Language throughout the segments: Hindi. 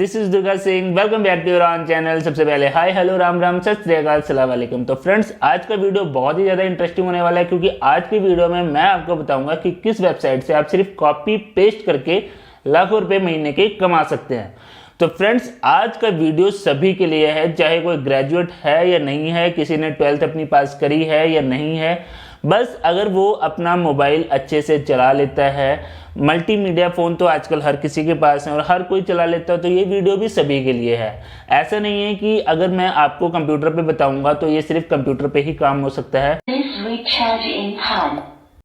This is Durga Singh. Welcome back to your own channel. सबसे पहले हाय हेलो राम राम सत श्री अकाल अस्सलाम वालेकुम। तो फ्रेंड्स, आज का वीडियो बहुत ही ज़्यादा इंटरेस्टिंग होने वाला है, क्योंकि आज की वीडियो में मैं आपको बताऊंगा कि किस वेबसाइट से आप सिर्फ कॉपी पेस्ट करके लाखों रुपए महीने के कमा सकते हैं। तो फ्रेंड्स, आज का वीडियो सभी के लिए है, चाहे कोई ग्रेजुएट है या नहीं है, किसी ने 12th अपनी पास करी है या नहीं है, बस अगर वो अपना मोबाइल अच्छे से चला लेता है। मल्टीमीडिया फ़ोन तो आजकल हर किसी के पास है और हर कोई चला लेता है, तो ये वीडियो भी सभी के लिए है। ऐसा नहीं है कि अगर मैं आपको कंप्यूटर पे बताऊंगा तो ये सिर्फ कंप्यूटर पे ही काम हो सकता है।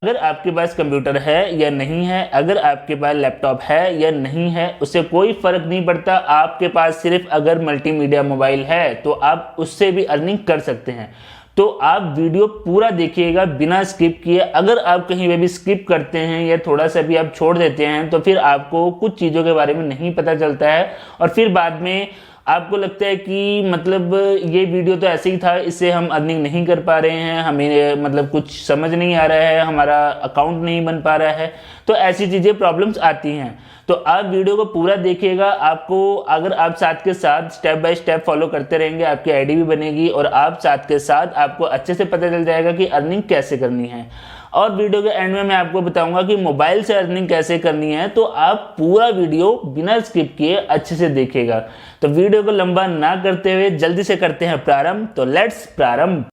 अगर आपके पास कंप्यूटर है या नहीं है, अगर आपके पास लैपटॉप है या नहीं है, उससे कोई फर्क नहीं पड़ता। आपके पास सिर्फ अगर मल्टीमीडिया मोबाइल है तो आप उससे भी अर्निंग कर सकते हैं। तो आप वीडियो पूरा देखिएगा बिना स्किप किए। अगर आप कहीं पे भी स्किप करते हैं या थोड़ा सा भी आप छोड़ देते हैं तो फिर आपको कुछ चीज़ों के बारे में नहीं पता चलता है और फिर बाद में आपको लगता है कि मतलब ये वीडियो तो ऐसे ही था, इससे हम अर्निंग नहीं कर पा रहे हैं, हमें मतलब कुछ समझ नहीं आ रहा है, हमारा अकाउंट नहीं बन पा रहा है। तो ऐसी चीज़ें प्रॉब्लम्स आती हैं। तो आप वीडियो को पूरा देखिएगा। आपको अगर आप साथ के साथ स्टेप बाय स्टेप फॉलो करते रहेंगे, आपकी आईडी भी बनेगी और आप साथ के साथ आपको अच्छे से पता चल जाएगा कि अर्निंग कैसे करनी है। और वीडियो के एंड में मैं आपको बताऊंगा कि मोबाइल से अर्निंग कैसे करनी है। तो आप पूरा वीडियो बिना स्किप किए अच्छे से देखिएगा। तो वीडियो को लंबा ना करते हुए जल्दी से करते हैं प्रारंभ। तो लेट्स प्रारंभ।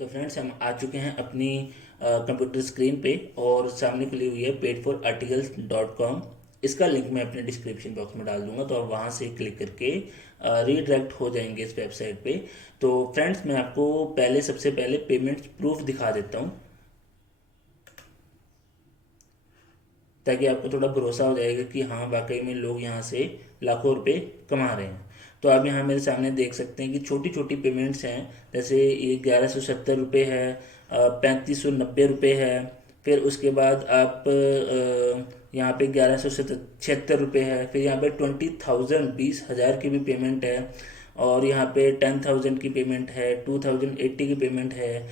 तो फ्रेंड्स, हम आ चुके हैं अपनी कंप्यूटर स्क्रीन पे और सामने खुली हुई है paidforarticles.com। इसका लिंक मैं अपने डिस्क्रिप्शन बॉक्स में डाल दूंगा, तो आप वहाँ से क्लिक करके रीडायरेक्ट हो जाएंगे इस वेबसाइट पे। तो फ्रेंड्स, मैं आपको सबसे पहले पेमेंट प्रूफ दिखा देता हूँ, ताकि आपको थोड़ा भरोसा हो जाएगा कि हाँ वाकई में लोग यहाँ से लाखों रुपए कमा रहे हैं। तो आप यहाँ मेरे सामने देख सकते हैं कि छोटी छोटी पेमेंट्स हैं, जैसे ये 1170 रुपये है, 3590 रुपये है। फिर उसके बाद आप यहाँ पे 1176 रुपये है। फिर यहाँ पे 20,000 20,000 की भी पेमेंट है और यहाँ पे 10,000 की पेमेंट है, 2080 की पेमेंट है,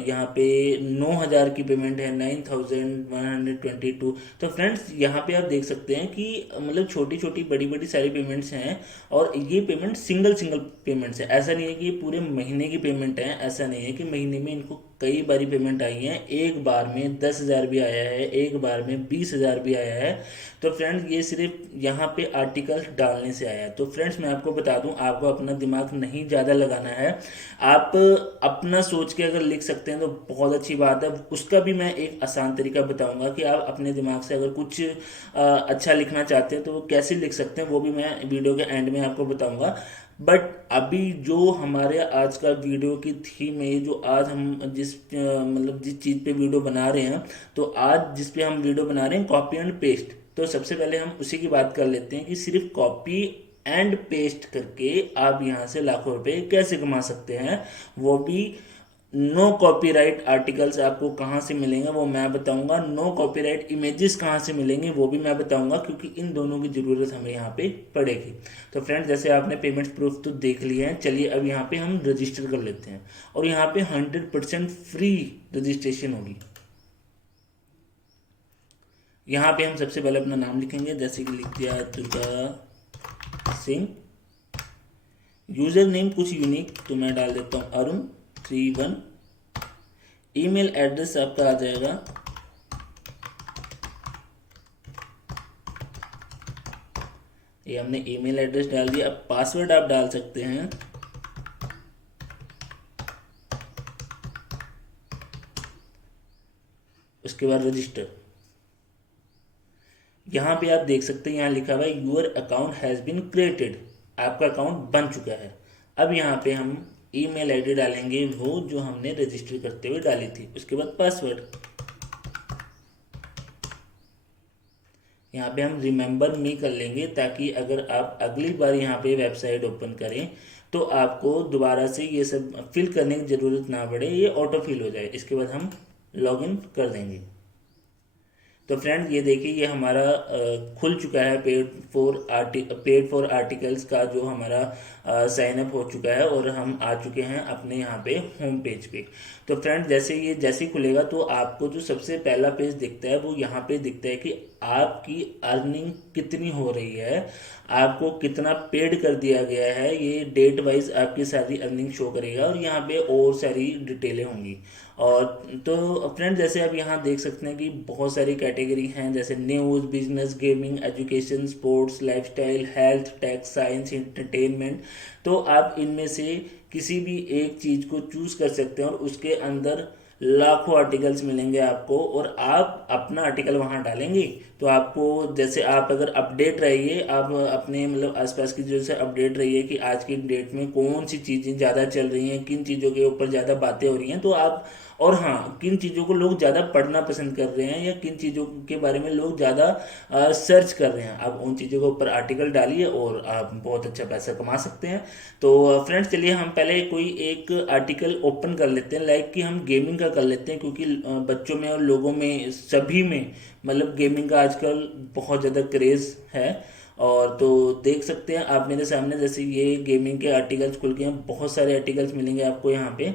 यहाँ पे 9,000 की पेमेंट है, 9,122। तो फ्रेंड्स, यहाँ पे आप देख सकते हैं कि मतलब छोटी छोटी बड़ी बड़ी सारी पेमेंट्स हैं और ये पेमेंट सिंगल सिंगल पेमेंट्स है। ऐसा नहीं है कि ये पूरे महीने की पेमेंट है, ऐसा नहीं है कि महीने में इनको कई बारी पेमेंट आई है। एक बार में 10,000 भी आया है, एक बार में 20,000 भी आया है। तो फ्रेंड्स, ये सिर्फ यहाँ पे आर्टिकल्स डालने से आया है। तो फ्रेंड्स, मैं आपको बता दूं, आपको अपना दिमाग नहीं ज़्यादा लगाना है। आप अपना सोच के अगर लिख सकते हैं तो बहुत अच्छी बात है। उसका भी मैं एक आसान तरीका बताऊंगा कि आप अपने दिमाग से अगर कुछ अच्छा लिखना चाहते हैं तो कैसे लिख सकते हैं, वो भी मैं वीडियो के एंड में आपको बताऊंगा। बट अभी जो हमारे आज का वीडियो की थीम है, जो आज हम जिस चीज़ पे वीडियो बना रहे हैं, तो आज जिस पे हम वीडियो बना रहे हैं कॉपी एंड पेस्ट। तो सबसे पहले हम उसी की बात कर लेते हैं कि सिर्फ कॉपी एंड पेस्ट करके आप यहाँ से लाखों रुपए कैसे कमा सकते हैं, वो भी नो कॉपीराइट आर्टिकल्स आपको कहाँ से मिलेंगे वो मैं बताऊंगा। नो कॉपीराइट इमेजेस कहाँ से मिलेंगे वो भी मैं बताऊंगा, क्योंकि इन दोनों की ज़रूरत हमें यहाँ पे पड़ेगी। तो फ्रेंड्स, जैसे आपने पेमेंट प्रूफ तो देख लिया है, चलिए अब यहाँ पे हम रजिस्टर कर लेते हैं और यहाँ पे 100% फ्री रजिस्ट्रेशन होगी। यहाँ पे हम सबसे पहले अपना नाम लिखेंगे, जैसे कि लिख दिया दुर्गा सिंह। यूजर नेम कुछ यूनिक तो मैं डाल देता हूँ अरुण31। ईमेल एड्रेस आपका आ जाएगा ये हमने ईमेल एड्रेस डाल दिया। अब पासवर्ड आप डाल सकते हैं। उसके बाद रजिस्टर। यहाँ पे आप देख सकते हैं, यहाँ लिखा हुआ है your account has been created. आपका अकाउंट बन चुका है। अब यहाँ पे हम ईमेल आईडी डालेंगे, वो जो हमने रजिस्टर करते हुए डाली थी। उसके बाद पासवर्ड। यहाँ पे हम रिमेंबर मी कर लेंगे, ताकि अगर आप अगली बार यहाँ पे वेबसाइट ओपन करें तो आपको दोबारा से ये सब फिल करने की ज़रूरत ना पड़े, ये ऑटो फिल हो जाए। इसके बाद हम लॉगिन कर देंगे। तो फ्रेंड्स ये देखिए, ये हमारा खुल चुका है पेड फॉर आर्टिकल्स का जो हमारा साइन अप हो चुका है, और हम आ चुके हैं अपने यहाँ पे होम पेज पे। तो फ्रेंड्स जैसे ही खुलेगा तो आपको जो सबसे पहला पेज दिखता है वो यहाँ पे दिखता है कि आपकी अर्निंग कितनी हो रही है, आपको कितना पेड कर दिया गया है। ये डेट वाइज आपकी सारी अर्निंग शो करेगा, और यहाँ पे और सारी डिटेलें होंगी। और तो फ्रेंड्स जैसे आप यहाँ देख सकते हैं कि बहुत सारी कैटेगरी हैं, जैसे news, business, gaming, education, sports, lifestyle, health, tech, science, entertainment. तो आप इनमें से किसी भी एक चीज़ को चूज़ कर सकते हैं, और उसके अंदर लाखों आर्टिकल्स मिलेंगे आपको, और आप अपना आर्टिकल वहाँ डालेंगे तो आपको, जैसे आप अगर अपडेट रहिए, आप अपने मतलब आसपास की चीज़ों से अपडेट रहिए कि आज की डेट में कौन सी चीज़ें ज़्यादा चल रही हैं, किन चीज़ों के ऊपर ज़्यादा बातें हो रही हैं, तो आप, और हाँ, किन चीज़ों को लोग ज़्यादा पढ़ना पसंद कर रहे हैं, या किन चीज़ों के बारे में लोग ज़्यादा सर्च कर रहे हैं, आप उन चीज़ों के ऊपर आर्टिकल डालिए और आप बहुत अच्छा पैसा कमा सकते हैं। तो फ्रेंड्स चलिए हम पहले कोई एक आर्टिकल ओपन कर लेते हैं, लाइक कि हम गेमिंग का कर लेते हैं, क्योंकि बच्चों में और लोगों में सभी में मतलब गेमिंग का आजकल बहुत ज़्यादा क्रेज़ है। और तो देख सकते हैं आप मेरे सामने, जैसे ये गेमिंग के आर्टिकल्स खुल गए हैं, बहुत सारे आर्टिकल्स मिलेंगे आपको यहाँ पे।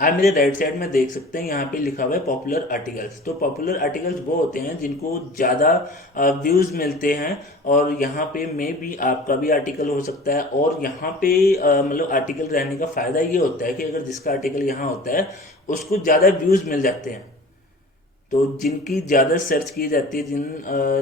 आप मेरे राइट साइड में देख सकते हैं यहाँ पे लिखा हुआ है पॉपुलर आर्टिकल्स। तो पॉपुलर आर्टिकल्स वो होते हैं जिनको ज़्यादा व्यूज़ मिलते हैं, और यहाँ पे मे भी आपका भी आर्टिकल हो सकता है। और यहाँ पे मतलब आर्टिकल रहने का फ़ायदा ये होता है कि अगर जिसका आर्टिकल यहाँ होता है उसको ज़्यादा व्यूज़ मिल जाते हैं। तो जिनकी ज़्यादा सर्च की जाती है,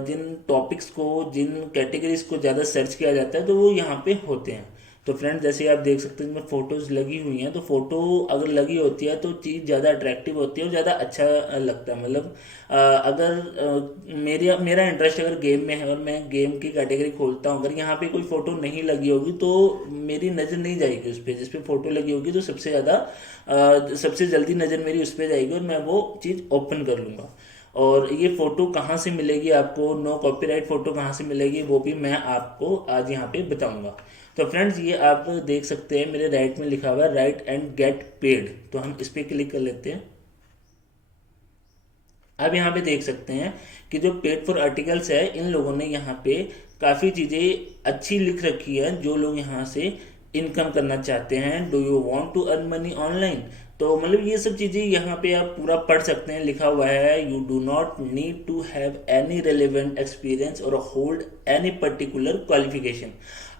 जिन टॉपिक्स को, जिन कैटेगरीज को ज़्यादा सर्च किया जाता है, तो वो यहाँ पे होते हैं। तो फ्रेंड्स जैसे आप देख सकते हैं इसमें फ़ोटोज़ लगी हुई हैं, तो फ़ोटो अगर लगी होती है तो चीज़ ज़्यादा अट्रैक्टिव होती है और ज़्यादा अच्छा लगता है। मतलब अगर मेरा इंटरेस्ट अगर गेम में है और मैं गेम की कैटेगरी खोलता हूँ, अगर यहाँ पे कोई फ़ोटो नहीं लगी होगी तो मेरी नज़र नहीं जाएगी उस पर। जिस पे फ़ोटो लगी होगी तो सबसे जल्दी नज़र मेरी उस पर जाएगी, और मैं वो चीज़ ओपन कर लूँगा। और ये फ़ोटो कहाँ से मिलेगी आपको, नो कॉपीराइट फ़ोटो कहाँ से मिलेगी, वो भी मैं आपको आज यहाँ पे बताऊँगा। तो फ्रेंड्स ये आप देख सकते हैं मेरे राइट में लिखा हुआ है राइट एंड गेट पेड, तो हम इस पर क्लिक कर लेते हैं। आप यहाँ पे देख सकते हैं कि जो पेड फॉर आर्टिकल्स है, इन लोगों ने यहाँ पे काफ़ी चीज़ें अच्छी लिख रखी है, जो लोग यहाँ से इनकम करना चाहते हैं। Do you want to earn money online, तो मतलब ये सब चीज़ें यहाँ पे आप पूरा पढ़ सकते हैं। लिखा हुआ है you do not need to have any relevant experience और होल्ड एनी पर्टिकुलर क्वालिफिकेशन।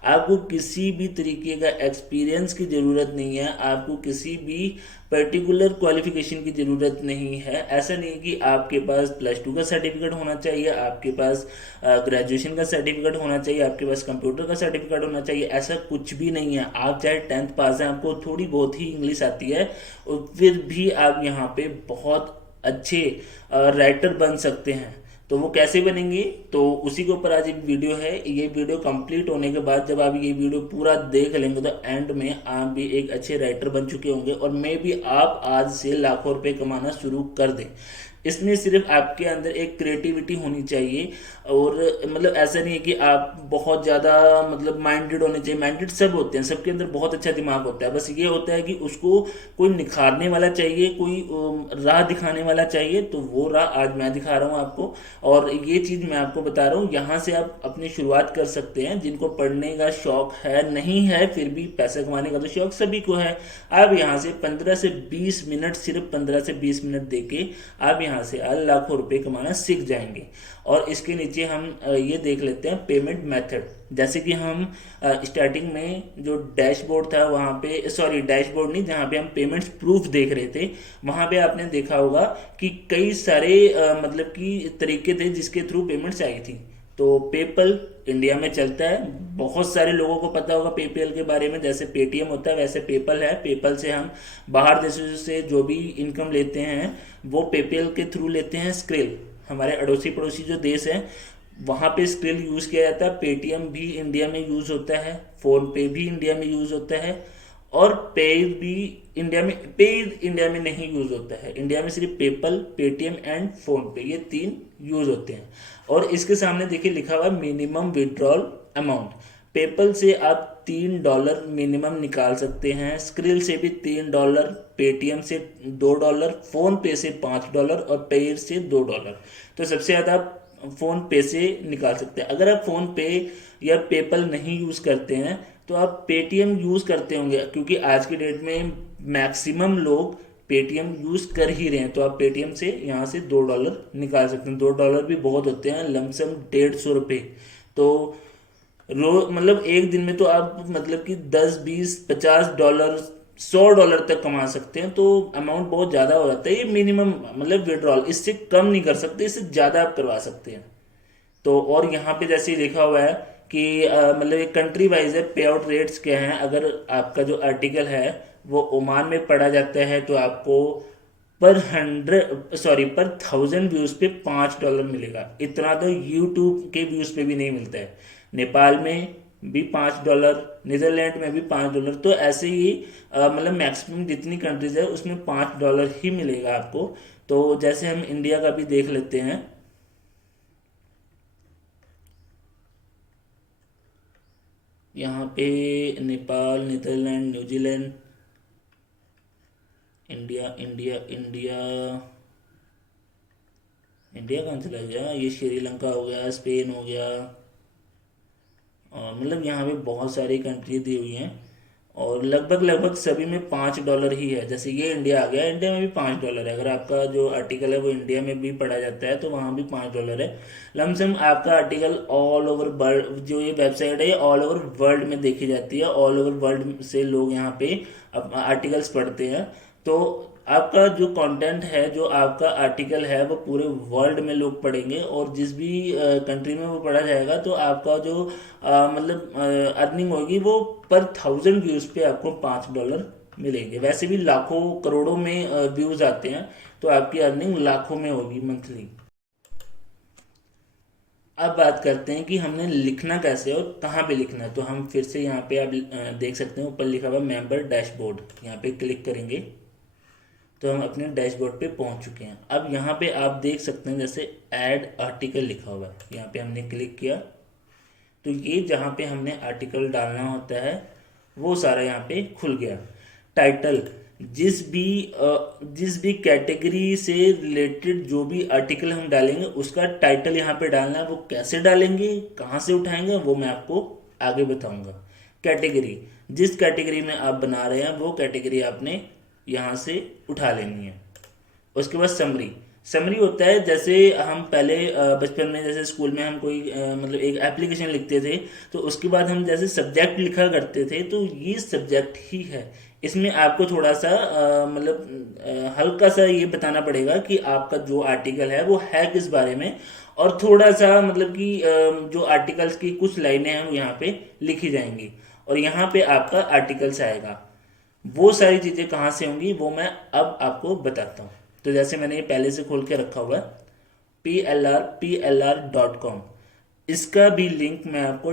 आपको किसी भी तरीके का एक्सपीरियंस की ज़रूरत नहीं है, आपको किसी भी पर्टिकुलर क्वालिफिकेशन की ज़रूरत नहीं है। ऐसा नहीं है कि आपके पास +2 का सर्टिफिकेट होना चाहिए, आपके पास ग्रेजुएशन का सर्टिफिकेट होना चाहिए, आपके पास कंप्यूटर का सर्टिफिकेट होना चाहिए, ऐसा कुछ भी नहीं है। आप चाहे 10th पास हैं, आपको थोड़ी बहुत ही इंग्लिश आती है, और फिर भी आप यहाँ पे बहुत अच्छे राइटर बन सकते हैं। तो वो कैसे बनेंगे, तो उसी के ऊपर आज एक वीडियो है। ये वीडियो कंप्लीट होने के बाद जब आप ये वीडियो पूरा देख लेंगे तो एंड में आप भी एक अच्छे राइटर बन चुके होंगे, और मे भी आप आज से लाखों रुपए कमाना शुरू कर दें। इसमें सिर्फ आपके अंदर एक क्रिएटिविटी होनी चाहिए, और मतलब ऐसा नहीं है कि आप बहुत ज़्यादा मतलब माइंडेड होने चाहिए। माइंडेड सब होते हैं, सबके अंदर बहुत अच्छा दिमाग होता है, बस ये होता है कि उसको कोई निखारने वाला चाहिए, कोई राह दिखाने वाला चाहिए। तो वो राह आज मैं दिखा रहा हूँ आपको, और ये चीज़ मैं आपको बता रहा हूँ। यहाँ से आप अपनी शुरुआत कर सकते हैं। जिनको पढ़ने का शौक है, नहीं है, फिर भी पैसा कमाने का तो शौक सभी को है। आप यहाँ से 15 से 20 मिनट, सिर्फ 15 से 20 मिनट देके आप यहाँ से आज लाखों रुपए कमाना सीख जाएंगे। और इसके नीचे हम ये देख लेते हैं पेमेंट मेथड। जैसे कि हम स्टार्टिंग में जो डैशबोर्ड था वहाँ पे, सॉरी डैशबोर्ड नहीं, जहाँ पे हम पेमेंट्स प्रूफ देख रहे थे, वहाँ पे आपने देखा होगा कि कई सारे मतलब कि तरीके थे जिसके थ्रू पेमेंट्स आई थी। तो पेपल इंडिया में चलता है, बहुत सारे लोगों को पता होगा पेपल के बारे में। जैसे पेटीएम होता है वैसे पेपल है। पेपल से हम बाहर देशों से जो भी इनकम लेते हैं वो पेपल के थ्रू लेते हैं। स्क्रिल, हमारे अड़ोसी पड़ोसी जो देश हैं वहाँ पे स्क्रिल यूज़ किया जाता है। पेटीएम भी इंडिया में यूज़ होता है, फ़ोन पे भी इंडिया में यूज़ होता है, और पे इंडिया में नहीं यूज़ होता है। इंडिया में सिर्फ पेपल, पेटीएम एंड फ़ोन पे, ये 3 यूज़ होते हैं। और इसके सामने देखिए लिखा हुआ है मिनिमम विड्रॉल अमाउंट। पेपल से आप $3 मिनिमम निकाल सकते हैं, स्क्रिल से भी $3, पेटीएम से $2, फोन पे से $5 और पेयर से $2। तो सबसे ज़्यादा आप फोन पे से निकाल सकते हैं। अगर आप फोन पे या पेपल नहीं यूज़ करते हैं तो आप पेटीएम यूज़ करते होंगे, क्योंकि आज की डेट में मैक्सिमम लोग पेटीएम यूज़ कर ही रहे हैं। तो आप पेटीएम से यहाँ से $2 निकाल सकते हैं। $2 भी बहुत होते हैं, लमसम ₹150। तो मतलब एक दिन में तो आप मतलब कि 10, 20, $50, $100 तक कमा सकते हैं। तो अमाउंट बहुत ज़्यादा हो जाता है। ये मिनिमम मतलब विड्रॉल, इससे कम नहीं कर सकते, इससे ज़्यादा आप करवा सकते हैं। तो और यहाँ पे जैसे लिखा हुआ है कि मतलब एक कंट्री वाइज है पे आउट रेट्स क्या हैं। अगर आपका जो आर्टिकल है वो ओमान में पढ़ा जाता है तो आपको पर 1000 व्यूज पे $5 मिलेगा। इतना तो यूट्यूब के व्यूज पे भी नहीं मिलता है। नेपाल में भी $5, नीदरलैंड में भी $5। तो ऐसे ही मतलब मैक्सिमम जितनी कंट्रीज है उसमें $5 ही मिलेगा आपको। तो जैसे हम इंडिया का भी देख लेते हैं। यहाँ पे Nepal, Netherlands, New Zealand, India India India India कहाँ चला गया, ये श्रीलंका हो गया, स्पेन हो गया। और मतलब यहाँ पे बहुत सारी कंट्री दी हुई हैं और लगभग लगभग सभी में $5 ही है। जैसे ये इंडिया आ गया, इंडिया में भी $5 है। अगर आपका जो आर्टिकल है वो इंडिया में भी पढ़ा जाता है तो वहाँ भी $5 है। लमसम आपका आर्टिकल ऑल ओवर वर्ल्ड, जो ये वेबसाइट है ये ऑल ओवर वर्ल्ड में देखी जाती है। ऑल ओवर वर्ल्ड से लोग यहाँ पे आर्टिकल्स पढ़ते हैं। तो आपका जो कंटेंट है, जो आपका आर्टिकल है वो पूरे वर्ल्ड में लोग पढ़ेंगे और जिस भी कंट्री में वो पढ़ा जाएगा तो आपका जो मतलब अर्निंग होगी वो पर 1000 व्यूज पे आपको $5 मिलेंगे। वैसे भी लाखों करोड़ों में व्यूज आते हैं तो आपकी अर्निंग लाखों में होगी मंथली। अब बात करते हैं कि हमने लिखना कैसे और कहाँ पे लिखना है। तो हम फिर से यहाँ पे आप देख सकते हैं ऊपर लिखा हुआ मेंबर डैशबोर्ड, यहाँ पे क्लिक करेंगे तो हम अपने डैशबोर्ड पे पहुंच चुके हैं। अब यहाँ पे आप देख सकते हैं जैसे ऐड आर्टिकल लिखा हुआ है, यहाँ पे हमने क्लिक किया तो ये जहाँ पे हमने आर्टिकल डालना होता है वो सारा यहाँ पे खुल गया। टाइटल, जिस भी कैटेगरी से रिलेटेड जो भी आर्टिकल हम डालेंगे उसका टाइटल यहाँ पे डालना है। वो कैसे डालेंगे, कहाँ से उठाएंगे, वो मैं आपको आगे बताऊंगा। कैटेगरी, जिस कैटेगरी में आप बना रहे हैं वो कैटेगरी आपने यहाँ से उठा लेनी है। उसके बाद समरी, समरी होता है जैसे हम पहले बचपन में जैसे स्कूल में हम कोई मतलब एक एप्लीकेशन लिखते थे तो उसके बाद हम जैसे सब्जेक्ट लिखा करते थे, तो ये सब्जेक्ट ही है। इसमें आपको थोड़ा सा मतलब हल्का सा ये बताना पड़ेगा कि आपका जो आर्टिकल है वो है किस बारे में, और थोड़ा सा मतलब कि जो आर्टिकल्स की कुछ लाइनें हैं वो यहाँ पे लिखी जाएंगी और यहाँ पे आपका आर्टिकल्स आएगा। वो सारी चीज़ें कहाँ से होंगी वो मैं अब आपको बताता हूँ। तो जैसे मैंने ये पहले से खोल के रखा हुआ है PLR.com, इसका भी लिंक मैं आपको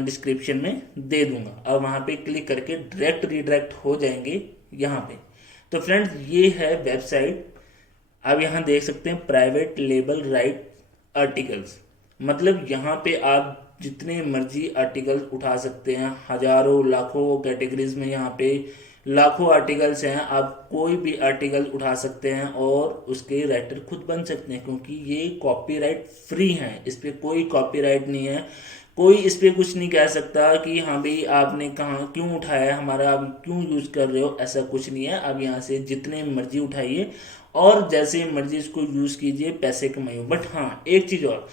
डिस्क्रिप्शन में दे दूंगा। अब वहाँ पे क्लिक करके डायरेक्ट रीडायरेक्ट हो जाएंगे यहाँ पे। तो फ्रेंड्स ये है वेबसाइट। आप यहाँ देख सकते हैं प्राइवेट लेबल राइट आर्टिकल्स, मतलब यहाँ पे आप जितने मर्जी आर्टिकल्स उठा सकते हैं। हजारों लाखों कैटेगरीज में यहाँ पे लाखों आर्टिकल्स हैं। आप कोई भी आर्टिकल उठा सकते हैं और उसके राइटर खुद बन सकते हैं, क्योंकि ये कॉपीराइट फ्री हैं। इस पे कोई कॉपीराइट नहीं है। कोई इस पे कुछ नहीं कह सकता कि हाँ भाई आपने कहाँ क्यों उठाया है हमारा, आप क्यों यूज कर रहे हो, ऐसा कुछ नहीं है। आप यहाँ से जितने मर्जी उठाइए और जैसे मर्जी इसको यूज कीजिए, पैसे कमाइए। बट हाँ एक चीज और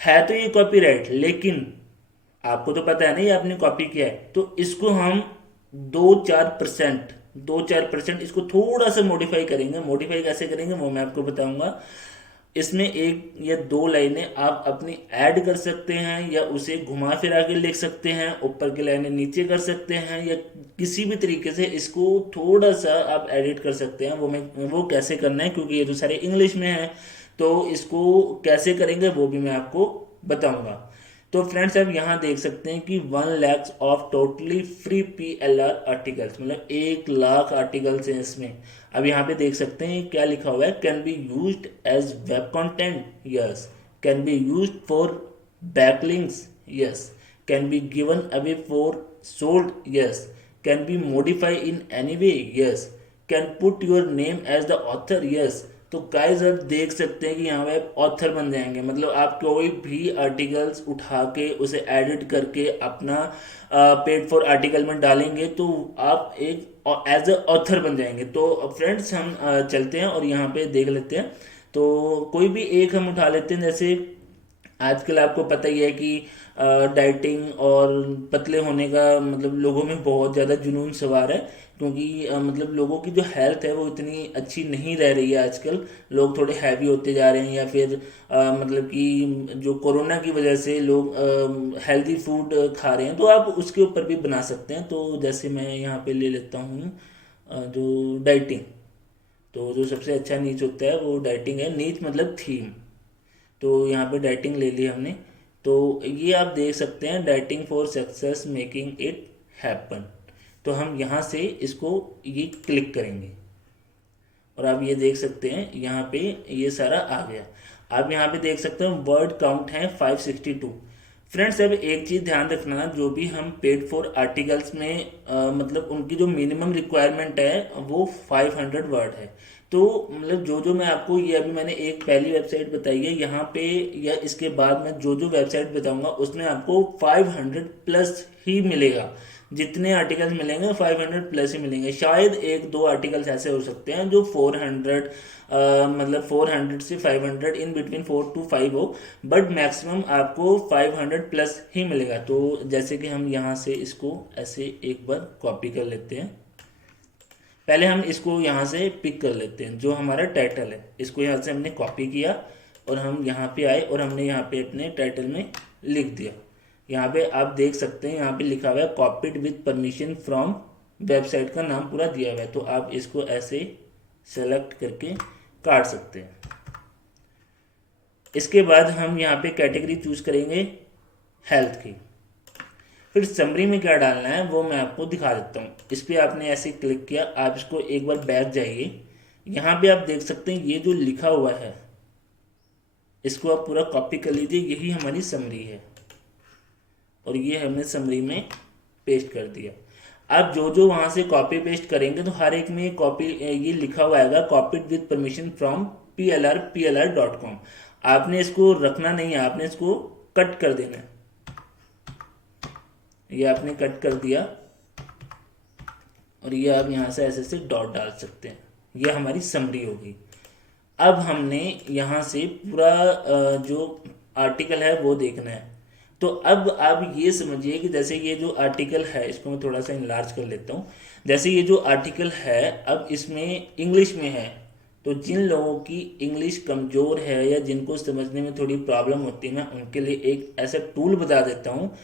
है, तो ये कॉपीराइट, लेकिन आपको तो पता है ना ये आपने कॉपी किया है, तो इसको हम 2-4% इसको थोड़ा सा मॉडिफाई करेंगे। मॉडिफाई कैसे करेंगे वो मैं आपको बताऊंगा। इसमें एक या दो लाइनें आप अपनी ऐड कर सकते हैं या उसे घुमा फिरा के लिख सकते हैं, ऊपर की लाइनें नीचे कर सकते हैं, या किसी भी तरीके से इसको थोड़ा सा आप एडिट कर सकते हैं। वो कैसे करना है, क्योंकि ये तो सारे इंग्लिश में है, तो इसको कैसे करेंगे वो भी मैं आपको बताऊंगा। तो फ्रेंड्स आप यहाँ देख सकते हैं कि 1 lakh of totally free PLR articles, मतलब 1 लाख आर्टिकल्स हैं इसमें। अब यहाँ पे देख सकते हैं क्या लिखा हुआ है, can be used as web content, yes. Can be used for backlinks, yes. Can be given away for sold, yes, can be modify in any way, yes, can put your name as the author, yes. तो गाइस आप देख सकते हैं कि यहाँ पे आप ऑथर बन जाएंगे, मतलब आप कोई भी आर्टिकल्स उठा के उसे एडिट करके अपना पेड फॉर आर्टिकल में डालेंगे तो आप एक एज अ ऑथर बन जाएंगे। तो फ्रेंड्स हम चलते हैं और यहाँ पे देख लेते हैं। तो कोई भी एक हम उठा लेते हैं, जैसे आजकल आपको पता ही है कि डाइटिंग और पतले होने का मतलब लोगों में बहुत ज़्यादा जुनून सवार है, क्योंकि मतलब लोगों की जो हेल्थ है वो इतनी अच्छी नहीं रह रही है आजकल। लोग थोड़े हैवी होते जा रहे हैं, या फिर मतलब कि जो कोरोना की वजह से लोग हेल्दी फूड खा रहे हैं, तो आप उसके ऊपर भी बना सकते हैं। तो जैसे मैं यहाँ पे ले लेता हूँ जो डाइटिंग। तो जो सबसे अच्छा नीच होता है वो डाइटिंग है, नीच मतलब थीम। तो यहाँ पे डाइटिंग ले ली हमने। तो ये आप देख सकते हैं, dieting for success making it happen. तो हम यहाँ से इसको ये क्लिक करेंगे और आप ये देख सकते हैं यहाँ पे ये सारा आ गया। आप यहाँ पे देख सकते हैं वर्ड काउंट है 562। फ्रेंड्स अब एक चीज़ ध्यान रखना, जो भी हम पेड फॉर आर्टिकल्स में मतलब उनकी जो मिनिमम रिक्वायरमेंट है वो 500 वर्ड है। तो मतलब जो जो मैं आपको ये अभी मैंने एक पहली वेबसाइट बताई है यहाँ पे, या इसके बाद मैं जो जो वेबसाइट बताऊंगा उसमें आपको 500 प्लस ही मिलेगा। जितने आर्टिकल्स मिलेंगे 500 प्लस ही मिलेंगे। शायद एक दो आर्टिकल्स ऐसे हो सकते हैं जो 400 मतलब 400 से 500 इन बिटवीन 4 to 5 हो, बट मैक्सिमम आपको 500 प्लस ही मिलेगा। तो जैसे कि हम यहाँ से इसको ऐसे एक बार कॉपी कर लेते हैं। पहले हम इसको यहाँ से पिक कर लेते हैं, जो हमारा टाइटल है इसको यहाँ से हमने कॉपी किया और हम यहाँ पे आए और हमने यहाँ पे अपने टाइटल में लिख दिया। यहाँ पे आप देख सकते हैं यहाँ पे लिखा हुआ है copied with permission from, website का नाम पूरा दिया हुआ है। तो आप इसको ऐसे सेलेक्ट करके काट सकते हैं। इसके बाद हम यहाँ पे कैटेगरी चूज करेंगे हेल्थ की। फिर समरी में क्या डालना है वो मैं आपको दिखा देता हूँ। इस पर आपने ऐसे क्लिक किया, आप इसको एक बार बैक जाइए। यहाँ पे आप देख सकते हैं ये जो लिखा हुआ है इसको आप पूरा कॉपी कर लीजिए, यही हमारी समरी है और ये हमने समरी में पेस्ट कर दिया। आप जो जो वहां से कॉपी पेस्ट करेंगे तो हर एक में कॉपी ये लिखा हुआ आएगा copied with permission from plr.com। आपने इसको रखना नहीं है, आपने इसको कट कर देना है। ये आपने कट कर दिया और ये आप यहाँ से ऐसे डॉट डाल सकते हैं। ये हमारी समरी होगी। अब हमने यहाँ से पूरा जो आर्टिकल है वो देखना है। तो अब आप ये समझिए कि जैसे ये जो आर्टिकल है इसको मैं थोड़ा सा इनलार्ज कर लेता हूँ। जैसे ये जो आर्टिकल है अब इसमें इंग्लिश में है, तो जिन लोगों की इंग्लिश कमज़ोर है या जिनको समझने में थोड़ी प्रॉब्लम होती है, मैं उनके लिए एक ऐसा टूल बता देता हूँ।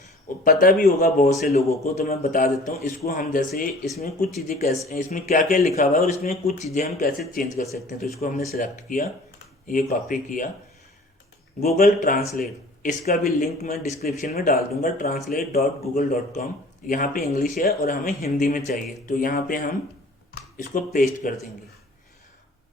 पता भी होगा बहुत से लोगों को, तो मैं बता देता हूँ इसको। हम जैसे इसमें कुछ चीज़ें कैसे, इसमें क्या क्या लिखा हुआ है और इसमें कुछ चीज़ें हम कैसे चेंज कर सकते हैं। तो इसको हमने सेलेक्ट किया, ये कॉपी किया, गूगल ट्रांसलेट, इसका भी लिंक मैं डिस्क्रिप्शन में डाल दूंगा, translate.google.com। यहाँ पे इंग्लिश है और हमें हिंदी में चाहिए, तो यहाँ पे हम इसको पेस्ट कर देंगे।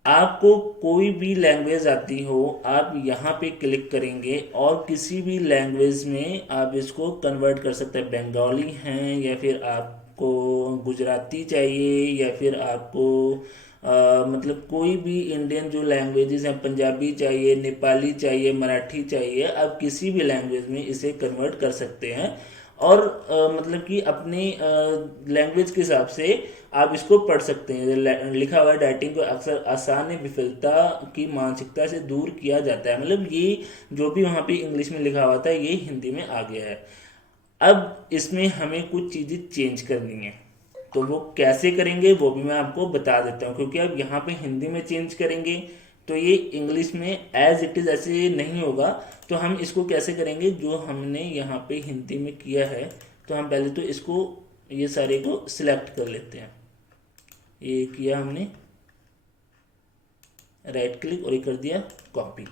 आपको कोई भी लैंग्वेज आती हो आप यहाँ पे क्लिक करेंगे और किसी भी लैंग्वेज में आप इसको कन्वर्ट कर सकते हैं। बंगाली हैं या फिर आपको गुजराती चाहिए या फिर आपको मतलब कोई भी इंडियन जो लैंग्वेजेस हैं, पंजाबी चाहिए, नेपाली चाहिए, मराठी चाहिए, आप किसी भी लैंग्वेज में इसे कन्वर्ट कर सकते हैं। और मतलब कि अपनी लैंग्वेज के हिसाब से आप इसको पढ़ सकते हैं। लिखा हुआ है डाइटिंग को अक्सर आसान विफलता की मानसिकता से दूर किया जाता है, मतलब ये जो भी वहाँ पे इंग्लिश में लिखा हुआ था ये हिंदी में आ गया है। अब इसमें हमें कुछ चीज़ें चेंज करनी है, तो वो कैसे करेंगे वो भी मैं आपको बता देता हूँ। क्योंकि अब यहाँ पे हिंदी में चेंज करेंगे तो ये इंग्लिश में एज इट इज़ ऐसे नहीं होगा। तो हम इसको कैसे करेंगे, जो हमने यहाँ पे हिंदी में किया है तो हम पहले तो इसको ये सारे को सिलेक्ट कर लेते हैं। ये किया हमने, राइट क्लिक और ये कर दिया कॉपी।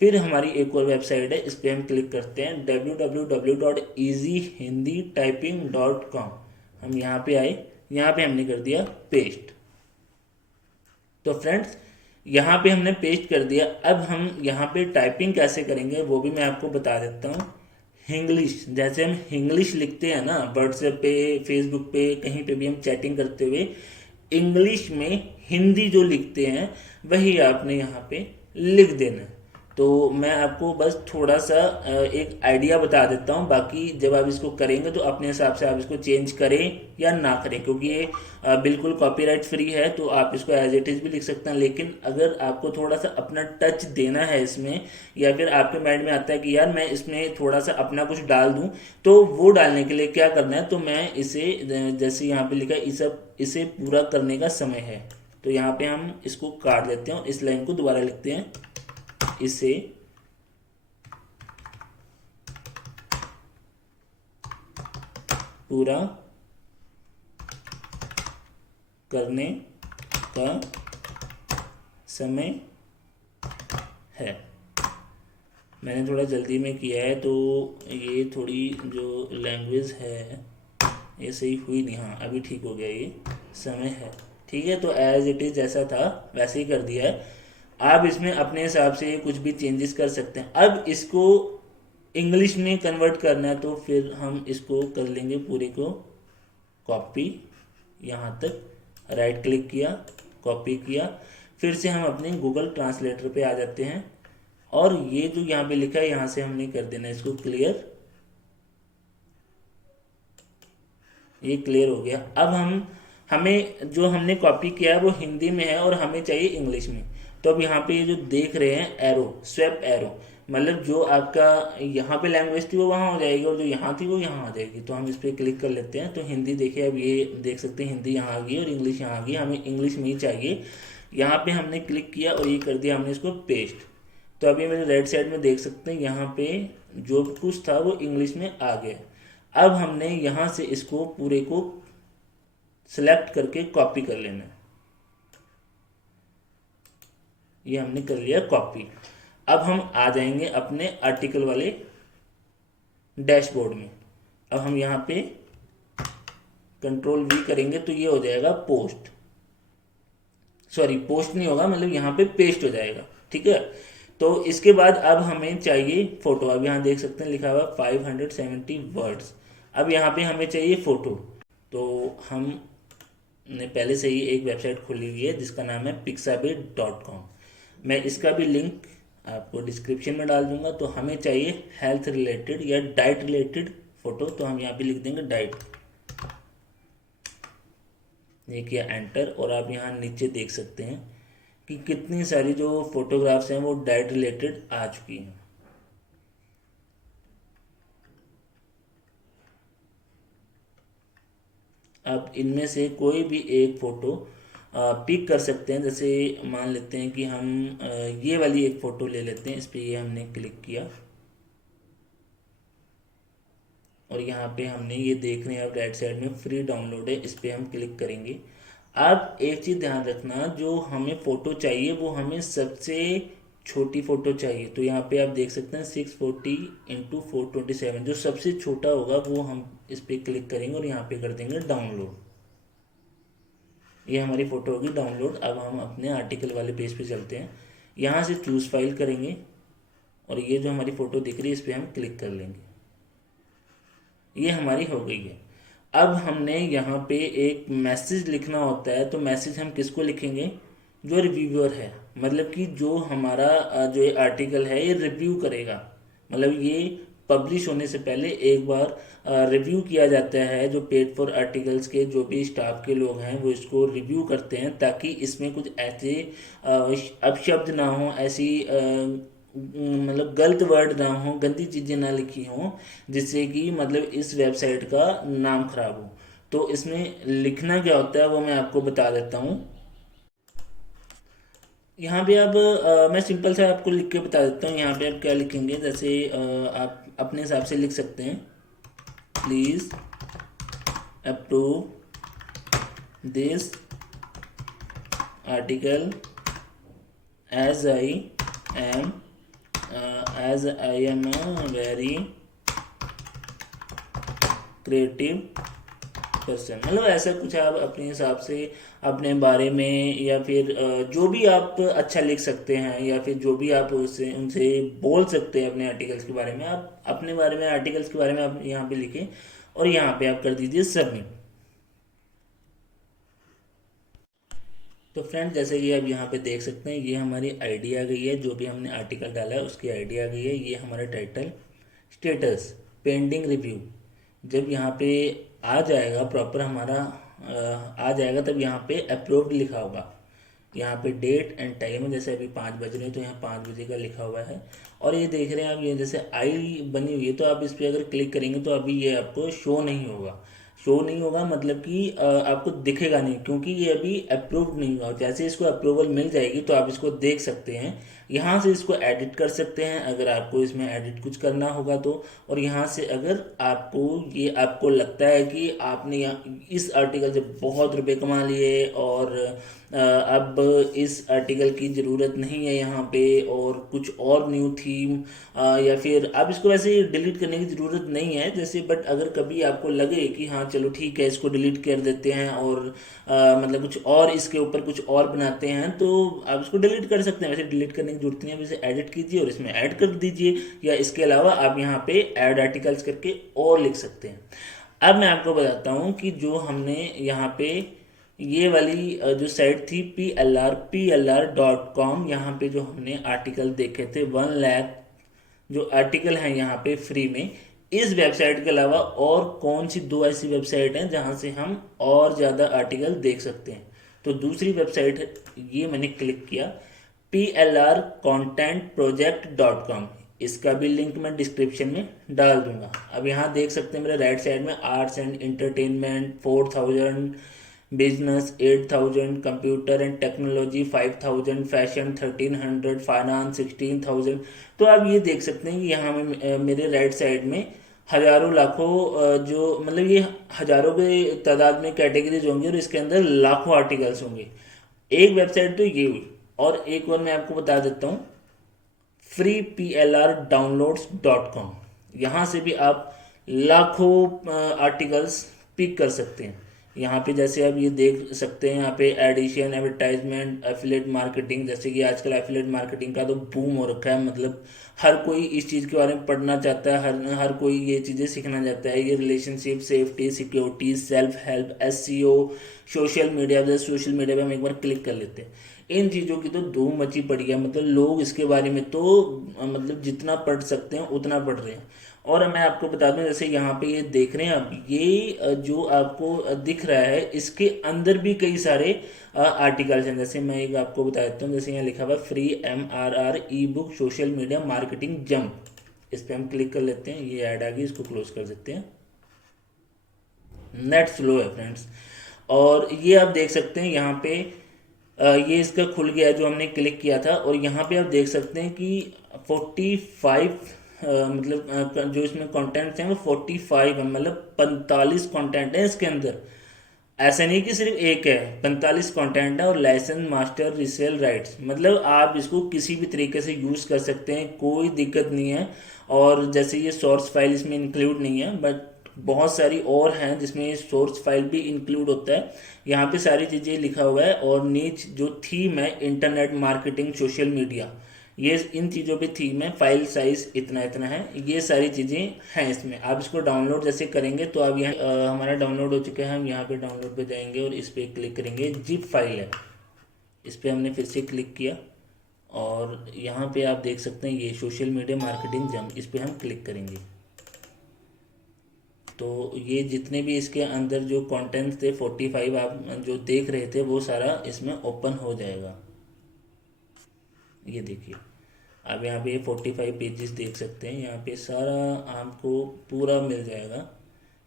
फिर हमारी एक और वेबसाइट है, इस पर हम क्लिक करते हैं www.easyhindityping.com। हम यहाँ पे आए, यहाँ पे हमने कर दिया पेस्ट। तो फ्रेंड्स यहाँ पे हमने पेस्ट कर दिया। अब हम यहाँ पे टाइपिंग कैसे करेंगे वो भी मैं आपको बता देता हूँ। हिंग्लिश, जैसे हम हिंग्लिश लिखते हैं ना व्हाट्सएप पे, फेसबुक पे, कहीं पे भी हम चैटिंग करते हुए इंग्लिश में हिंदी जो लिखते हैं वही आपने यहाँ पे लिख देना है। तो मैं आपको बस थोड़ा सा एक आइडिया बता देता हूँ, बाकी जब आप इसको करेंगे तो अपने हिसाब से आप इसको चेंज करें या ना करें, क्योंकि ये बिल्कुल कॉपीराइट फ्री है, तो आप इसको एज इट इज़ भी लिख सकते हैं। लेकिन अगर आपको थोड़ा सा अपना टच देना है इसमें, या फिर आपके माइंड में आता है कि यार मैं इसमें थोड़ा सा अपना कुछ डाल दूं, तो वो डालने के लिए क्या करना है, तो मैं इसे जैसे यहाँ पे लिखा है इसे पूरा करने का समय है, तो यहाँ पे हम इसको काट देते हैं और इस लाइन को दोबारा लिखते हैं, इसे पूरा करने का समय है। मैंने थोड़ा जल्दी में किया है तो ये थोड़ी जो लैंग्वेज है ये सही हुई नहीं, हाँ अभी ठीक हो गया, ये समय है, ठीक है। तो एज इट इज़ जैसा था वैसे ही कर दिया है। आप इसमें अपने हिसाब से कुछ भी चेंजेस कर सकते हैं। अब इसको इंग्लिश में कन्वर्ट करना है तो फिर हम इसको कर लेंगे पूरे को कॉपी, यहाँ तक राइट क्लिक किया, कॉपी किया, फिर से हम अपने गूगल ट्रांसलेटर पे आ जाते हैं और ये जो यहाँ पे लिखा है यहाँ से हमने कर देना इसको क्लियर, ये क्लियर हो गया। अब हमें जो हमने कॉपी किया है वो हिंदी में है और हमें चाहिए इंग्लिश में। तो अब यहाँ पे ये जो देख रहे हैं एरो, स्वेप एरो, मतलब जो आपका यहाँ पे लैंग्वेज थी वो वहाँ हो जाएगी और जो यहाँ थी वो यहाँ आ जाएगी। तो हम इस पर क्लिक कर लेते हैं, तो हिंदी देखिए, अब ये देख सकते हैं हिंदी यहाँ आ गई और इंग्लिश यहाँ आ गई, हमें इंग्लिश में ही चाहिए। यहाँ पे हमने क्लिक किया और ये कर दिया हमने इसको पेस्ट। तो अभी मेरे राइट साइड में देख सकते हैं यहाँ पे जो कुछ था वो इंग्लिश में आ गया। अब हमने यहाँ से इसको पूरे को सिलेक्ट करके कॉपी कर लेना है, ये हमने कर लिया कॉपी। अब हम आ जाएंगे अपने आर्टिकल वाले डैशबोर्ड में। अब हम यहाँ पे कंट्रोल वी करेंगे तो ये हो जाएगा पोस्ट, सॉरी पोस्ट नहीं होगा, मतलब यहाँ पे पेस्ट हो जाएगा, ठीक है। तो इसके बाद अब हमें चाहिए फोटो। अब यहाँ देख सकते हैं लिखा हुआ 570 वर्ड्स। अब यहाँ पे हमें चाहिए फोटो, तो हमने पहले से ही एक वेबसाइट खोली हुई है जिसका नाम है pixabay.com। मैं इसका भी लिंक आपको डिस्क्रिप्शन में डाल दूंगा। तो हमें चाहिए हेल्थ रिलेटेड या डाइट रिलेटेड फोटो, तो हम यहाँ पे लिख देंगे डाइट, ये किया एंटर। और आप यहाँ नीचे देख सकते हैं कि कितनी सारी जो फोटोग्राफ्स हैं वो डाइट रिलेटेड आ चुकी हैं। आप इनमें से कोई भी एक फ़ोटो पिक कर सकते हैं। जैसे मान लेते हैं कि हम ये वाली एक फ़ोटो ले लेते हैं, इस पर ये हमने क्लिक किया और यहाँ पे हमने ये देख रहे हैं आप राइट साइड में फ्री डाउनलोड है, इस पर हम क्लिक करेंगे। आप एक चीज़ ध्यान रखना, जो हमें फ़ोटो चाहिए वो हमें सबसे छोटी फ़ोटो चाहिए। तो यहाँ पे आप देख सकते हैं 640 × 427, जो सबसे छोटा होगा वो हम इस पर क्लिक करेंगे और यहाँ पे कर देंगे डाउनलोड। ये हमारी फ़ोटो होगी डाउनलोड। अब हम अपने आर्टिकल वाले पेज पे चलते हैं, यहाँ से चूज़ फाइल करेंगे और ये जो हमारी फ़ोटो दिख रही है इस पर हम क्लिक कर लेंगे, ये हमारी हो गई है। अब हमने यहाँ पे एक मैसेज लिखना होता है, तो मैसेज हम किसको लिखेंगे, जो रिव्यूअर है, मतलब कि जो हमारा जो ये आर्टिकल है ये रिव्यू करेगा, मतलब ये पब्लिश होने से पहले एक बार रिव्यू किया जाता है। जो पेड फॉर आर्टिकल्स के जो भी स्टाफ के लोग हैं वो इसको रिव्यू करते हैं, ताकि इसमें कुछ ऐसे अपशब्द ना हो, ऐसी मतलब गलत वर्ड ना हो, गंदी चीज़ें ना लिखी हों, जिससे कि मतलब इस वेबसाइट का नाम खराब हो। तो इसमें लिखना क्या होता है वो मैं आपको बता देता हूँ। यहाँ पे अब मैं सिंपल से आपको लिख के बता देता हूँ। यहाँ पे आप क्या लिखेंगे, जैसे आप अपने हिसाब से लिख सकते हैं, please approve this article as I am a very creative person, मतलब ऐसा कुछ आप अपने हिसाब से अपने बारे में या फिर जो भी आप अच्छा लिख सकते हैं या फिर जो भी आप उससे उनसे बोल सकते हैं अपने आर्टिकल्स के बारे में, आप अपने बारे में आर्टिकल्स के बारे में आप यहाँ पे लिखें और यहाँ पे आप कर दीजिए सबमिट। तो फ्रेंड जैसे कि आप यहाँ पे देख सकते हैं, ये हमारी आईडी आ गई है, जो भी हमने आर्टिकल डाला है उसकी आईडी आ गई है। ये हमारा टाइटल, स्टेटस पेंडिंग रिव्यू, जब यहाँ पे आ जाएगा प्रॉपर हमारा आ जाएगा तब यहाँ पे अप्रूव्ड लिखा होगा। यहाँ पे डेट एंड टाइम है, जैसे अभी 5 बज रहे हैं तो यहाँ 5 बजे का लिखा हुआ है। और ये देख रहे हैं आप, ये जैसे आई बनी हुई है, तो आप इस पर अगर क्लिक करेंगे तो अभी ये आपको शो नहीं होगा। शो नहीं होगा मतलब कि आपको दिखेगा नहीं, क्योंकि ये अभी अप्रूव्ड नहीं हुआ। जैसे इसको अप्रूवल मिल जाएगी तो आप इसको देख सकते हैं, यहाँ से इसको एडिट कर सकते हैं अगर आपको इसमें एडिट कुछ करना होगा तो। और यहाँ से अगर आपको लगता है कि आपने यहाँ इस आर्टिकल से बहुत रुपए कमा लिए और अब इस आर्टिकल की ज़रूरत नहीं है यहाँ पे, और कुछ और न्यू थीम, या फिर आप इसको वैसे डिलीट करने की ज़रूरत नहीं है जैसे, बट अगर कभी आपको लगे कि हाँ चलो ठीक है इसको डिलीट कर देते हैं और मतलब कुछ और इसके ऊपर कुछ और बनाते हैं, तो आप इसको डिलीट कर सकते हैं। वैसे डिलीट करने की जरूरत नहीं है, आप इसे एडिट कीजिए और इसमें ऐड कर दीजिए, या इसके अलावा आप यहाँ पे ऐड आर्टिकल्स करके और लिख सकते हैं। अब मैं आपको बताता हूँ कि जो हमने यहाँ पे ये वाली जो साइट थी PLR.com, यहाँ पे जो हमने आर्टिकल देखे थे 1 लाख जो आर्टिकल हैं यहाँ पे फ्री में, इस वेबसाइट के अलावा और कौन सी 2 ऐसी वेबसाइट हैं जहाँ से हम और ज़्यादा आर्टिकल देख सकते हैं। तो दूसरी वेबसाइट ये मैंने क्लिक किया, PLRcontentproject.com, इसका भी लिंक मैं डिस्क्रिप्शन में डाल दूंगा। अब यहाँ देख सकते हैं मेरे राइट साइड में arts and entertainment 4000, business 8000, computer and technology 5000, fashion 1300, finance 16000। तो आप ये देख सकते हैं कि यहाँ में मेरे राइट साइड में हजारों लाखों जो मतलब ये हजारों के तादाद में कैटेगरीज होंगी और इसके अंदर लाखों आर्टिकल्स होंगे। एक वेबसाइट तो ये हुई, और एक और मैं आपको बता देता हूँ, freeplrdownloads.com, यहाँ से भी आप लाखों आर्टिकल्स पिक कर सकते हैं। यहाँ पे जैसे आप ये देख सकते हैं, यहाँ पे एडिशन, एडवर्टाइजमेंट, एफिलेट मार्केटिंग, जैसे कि आजकल एफिलेट मार्केटिंग का तो बूम हो रखा है, मतलब हर कोई इस चीज़ के बारे में पढ़ना चाहता है, हर कोई ये चीज़ें सीखना चाहता है। ये relationship, safety, security, self help, SEO, social media, जैसे सोशल मीडिया पे हम एक बार क्लिक कर लेते हैं, इन चीज़ों की तो धूम मची पड़ी है, मतलब लोग इसके बारे में तो मतलब जितना पढ़ सकते हैं उतना पढ़ रहे हैं। और मैं आपको बता दूं, जैसे यहाँ पे ये देख रहे हैं आप, ये जो आपको दिख रहा है इसके अंदर भी कई सारे आर्टिकल्स हैं। जैसे मैं एक आपको बता देता हूँ, जैसे यहाँ लिखा हुआ है फ्री MRR ई book social media marketing jump, इस पर हम क्लिक कर लेते हैं, ये ऐड आ गई, इसको क्लोज कर देते हैं। नेट स्लो है फ्रेंड्स। और ये आप देख सकते हैं यहाँ पे ये इसका खुल गया जो हमने क्लिक किया था, और यहाँ पे आप देख सकते हैं कि 45 मतलब जो इसमें कंटेंट हैं वो 45 है, मतलब 45 कंटेंट है इसके अंदर। ऐसा नहीं कि सिर्फ एक है, 45 कंटेंट है, और लाइसेंस मास्टर रिसेल राइट्स, मतलब आप इसको किसी भी तरीके से यूज़ कर सकते हैं, कोई दिक्कत नहीं है। और जैसे ये सोर्स फाइल इसमें इंक्लूड नहीं है, बट बहुत सारी और हैं जिसमें सोर्स फाइल भी इंक्लूड होता है। यहाँ पे सारी चीज़ें लिखा हुआ है, और नीच जो थीम है इंटरनेट मार्केटिंग सोशल मीडिया, ये इन चीज़ों पे थीम है, फाइल साइज इतना इतना है, ये सारी चीज़ें हैं इसमें। आप इसको डाउनलोड जैसे करेंगे तो अब यहाँ हमारा डाउनलोड हो चुका है, हम यहाँ पे डाउनलोड पे जाएंगे और इस पर क्लिक करेंगे, जिप फाइल है, इस पर हमने फिर से क्लिक किया, और यहाँ पे आप देख सकते हैं ये सोशल मीडिया मार्केटिंग जम, इस पर हम क्लिक करेंगे तो ये जितने भी इसके अंदर जो कंटेंट्स थे 45 आप जो देख रहे थे वो सारा इसमें ओपन हो जाएगा। ये देखिए, आप यहाँ पे 45 पेजेस देख सकते हैं, यहाँ पे सारा आपको पूरा मिल जाएगा।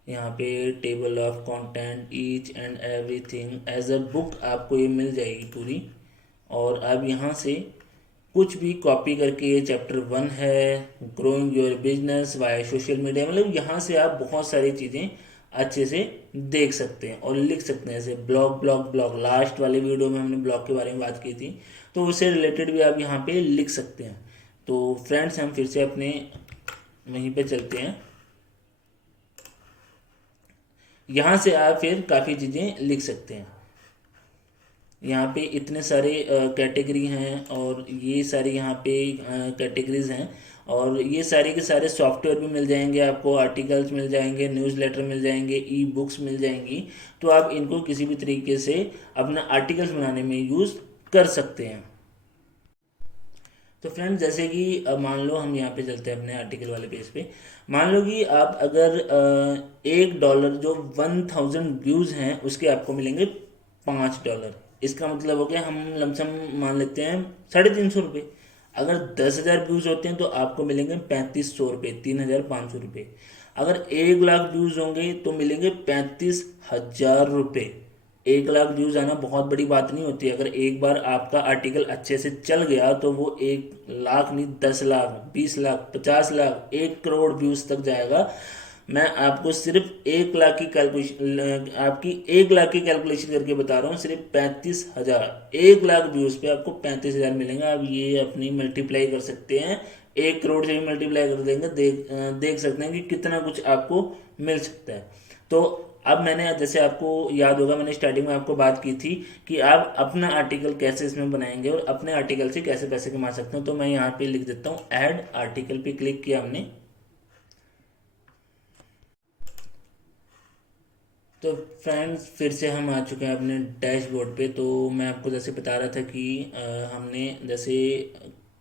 यहाँ पे table of content each and everything as a book आपको ये मिल जाएगी पूरी। और अब यहाँ से कुछ भी कॉपी करके, ये चैप्टर 1 है, growing your business via social media, मतलब यहाँ से आप बहुत सारी चीज़ें अच्छे से देख सकते हैं और लिख सकते हैं। जैसे ब्लॉग लास्ट वाले वीडियो में हमने ब्लॉग के बारे में बात की थी, तो उससे रिलेटेड भी आप यहाँ पे लिख सकते हैं। तो फ्रेंड्स हम फिर से अपने वहीं पे चलते हैं। यहाँ से आप फिर काफ़ी चीज़ें लिख सकते हैं। यहाँ पे इतने सारे कैटेगरी हैं और ये सारी यहाँ पे कैटेगरीज हैं, और ये सारे के सारे सॉफ्टवेयर भी मिल जाएंगे आपको, आर्टिकल्स मिल जाएंगे, न्यूज़लेटर मिल जाएंगे, ई बुक्स मिल जाएंगी। तो आप इनको किसी भी तरीके से अपना आर्टिकल्स बनाने में यूज़ कर सकते हैं। तो फ्रेंड्स, जैसे कि मान लो हम यहाँ पे चलते हैं अपने आर्टिकल वाले पेज पे। मान लो कि आप अगर $1 जो 1000 व्यूज़ हैं उसके आपको मिलेंगे $5। इसका मतलब हो गया, हम लमसम मान लेते हैं 350 रुपये। अगर 10,000 व्यूज़ होते हैं तो आपको मिलेंगे 3500 रुपये, 3500 रुपये। अगर 1 लाख व्यूज़ होंगे तो मिलेंगे 35,000 रुपये। 1 लाख व्यूज आना बहुत बड़ी बात नहीं होती। अगर एक बार आपका आर्टिकल अच्छे से चल गया तो वो 1 लाख नहीं, 10 लाख, 20 लाख, 50 लाख, 1 करोड़ व्यूज तक जाएगा। मैं आपको सिर्फ 1 लाख की कैलकुलेशन, आपकी 1 लाख की कैलकुलेशन करके बता रहा हूँ। सिर्फ 35,000, 1 लाख व्यूज पे आपको 35,000 मिलेंगे। आप ये अपनी मल्टीप्लाई कर सकते हैं, 1 करोड़ से भी मल्टीप्लाई कर देंगे, देख सकते हैं कि कितना कुछ आपको मिल सकता है। तो अब मैंने, जैसे आपको याद होगा, मैंने स्टार्टिंग में आपको बात की थी कि आप अपना आर्टिकल कैसे इसमें बनाएंगे और अपने आर्टिकल से कैसे पैसे कमा सकते हैं। तो मैं यहाँ पे लिख देता हूँ, ऐड आर्टिकल पे क्लिक किया हमने। तो फ्रेंड्स, फिर से हम आ चुके हैं अपने डैशबोर्ड पे। तो मैं आपको जैसे बता रहा था कि हमने जैसे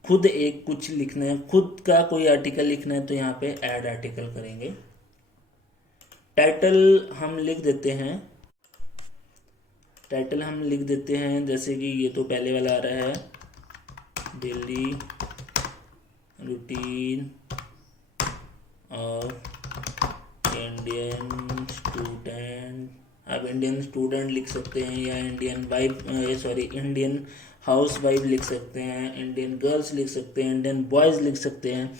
खुद एक कुछ लिखना है, खुद का कोई आर्टिकल लिखना है, तो यहाँ पे ऐड आर्टिकल करेंगे। टाइटल हम लिख देते हैं, टाइटल हम लिख देते हैं जैसे कि ये तो पहले वाला आ रहा है, डेली रूटीन और इंडियन स्टूडेंट। आप इंडियन स्टूडेंट लिख सकते हैं, या Indian wife, sorry, Indian house wife लिख सकते हैं, इंडियन गर्ल्स लिख सकते हैं, इंडियन बॉयज़ लिख सकते हैं,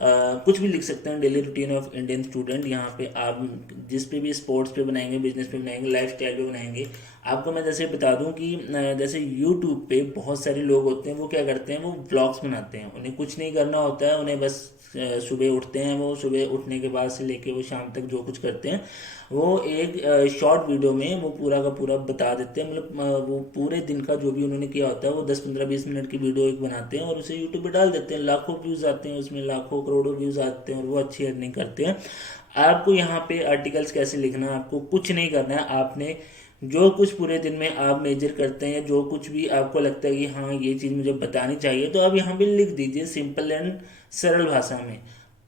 कुछ भी लिख सकते हैं। Daily routine of Indian student. यहाँ पे आप जिस पे भी स्पोर्ट्स पे बनाएंगे, बिजनेस पे बनाएंगे, लाइफ स्टाइल पे बनाएंगे। आपको मैं जैसे बता दूं कि जैसे यूट्यूब पे बहुत सारे लोग होते हैं, वो क्या करते हैं, वो ब्लॉग्स बनाते हैं। उन्हें कुछ नहीं करना होता है, उन्हें बस सुबह उठते हैं, वो सुबह उठने के बाद से लेके वो शाम तक जो कुछ करते हैं वो एक शॉर्ट वीडियो में वो पूरा का पूरा बता देते हैं। मतलब वो पूरे दिन का जो भी उन्होंने किया होता है वो 10, 15, 20 मिनट की वीडियो एक बनाते हैं और उसे यूट्यूब पे डाल देते हैं। लाखों व्यूज़ आते हैं उसमें, लाखों करोड़ों व्यूज़ आते हैं और वो अच्छी अर्निंग करते हैं। आपको यहाँ पे आर्टिकल्स कैसे लिखना है, आपको कुछ नहीं करना है। आपने जो कुछ पूरे दिन में आप मेजर करते हैं, जो कुछ भी आपको लगता है कि हाँ ये चीज़ मुझे बतानी चाहिए, तो आप यहाँ पे लिख दीजिए सिंपल एंड सरल भाषा में।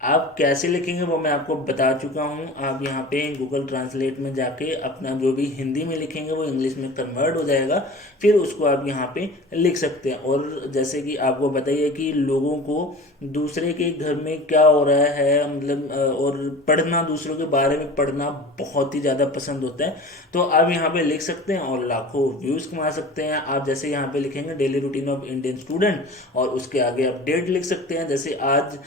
आप कैसे लिखेंगे वो मैं आपको बता चुका हूँ। आप यहाँ पे गूगल ट्रांसलेट में जाके अपना जो भी हिंदी में लिखेंगे वो इंग्लिश में कन्वर्ट हो जाएगा, फिर उसको आप यहाँ पे लिख सकते हैं। और जैसे कि आपको बताइए कि लोगों को दूसरे के घर में क्या हो रहा है, मतलब और पढ़ना, दूसरों के बारे में पढ़ना बहुत ही ज़्यादा पसंद होता है। तो आप यहाँ पे लिख सकते हैं और लाखों व्यूज़ कमा सकते हैं। आप जैसे यहाँ पे लिखेंगे daily routine of Indian student और उसके आगे आप डेट लिख सकते हैं। जैसे आज